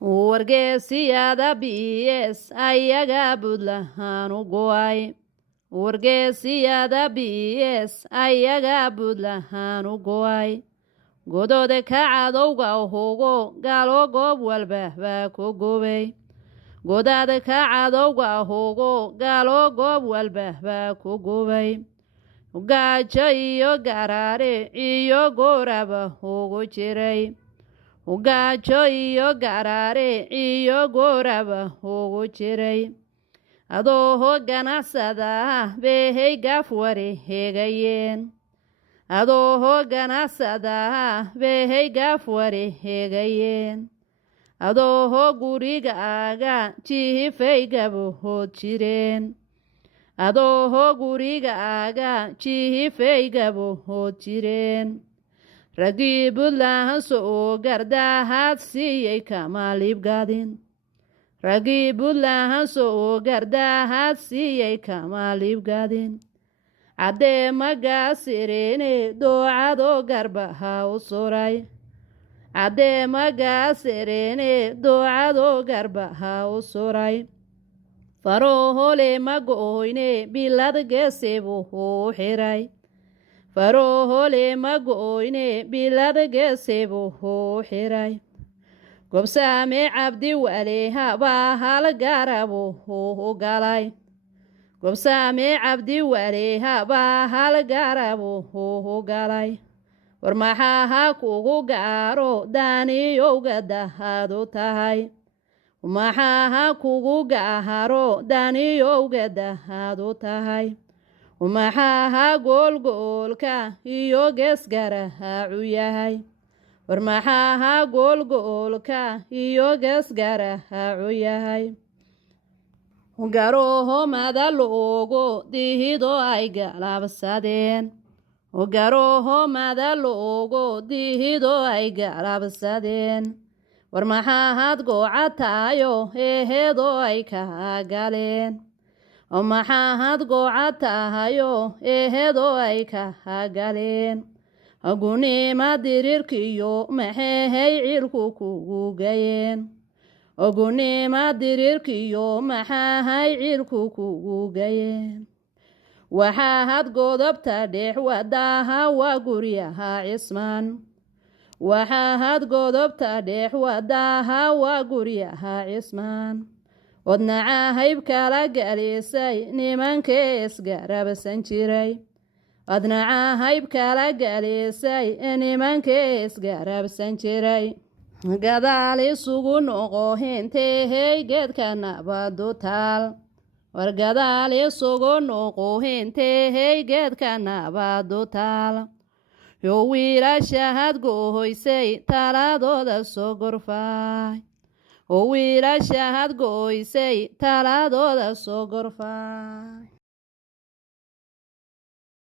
wargeesiyada BS ayaga Buntland u go'ay wargeesiyada BS ayaga Buntland u go'ay godooda ka cadowga hogo gaalo goob walba baa ku gubay godaada ka cadowga hogo gaalo goob walba baa ku gubay gaajo iyo garaare iyo gooraba ugu jiray gaajo iyo garaare iyo gooraba ugu jiray adoo ganacsada behay gaaf wareegayeen adoo ganacsada behay gaaf wareegayeen adoo gurigaaga jiifay gabood jireen adoo gurigaaga jiifay gabood jireen raggii Buntland soo gardaahad siiyey kama liibgadin raggii Buntland soo gardaahad siiyey kama liibgadin caddee magaasireene doocadoo garbaha u suray caddee magaasireene doocadoo garbaha u suray faroohole mago'oyne bilad geesebuu u xiray faroohole mago'oyne bilad geesebuu u xiray gobsaame cabdi waleeha baa hal garabuu u galay gobsaame cabdi waleeha baa hal garabuu u galay war maxaa ha kugu gaaro daaniyowga dahadu tahay maxaa ha kugu gaaro daaniyowga dahadu tahay maxaa ha goolgoolka iyo geesgarahacu yahay war maxaa ha goolgoolka iyo geesgarahacu yahay garooho madaloogo dihido ay galabsadeen garooho madaloogo dihido ay galabsadeen war maxaa had goocataayo eehedoo ay kaa galeen maxaa had goocatahayo eehedoo ay kaa galeen gunima dirirkiyo maxehay cilku kugu gayeen gunima dirirkiyo maxahay cilku kugu gayeen waxaa had godobta dhex wadaha waa guryaha cismaan waxaa had godobta dhex wadaha waa guryaha cismaan wadnaca hayb kala galisay nimankee isgarabsan jiray wadnaca hayb kala galisay nimankee isgarabsan jiray gadaal isugu noqo hinteehey geedka nabadu taal war gadaal isugu noqo hinteehey geedka nabadu taal yo wiilasha had gooysay taladooda soo gorfaay oo wiilasha had gooysay taladooda soo gorfaay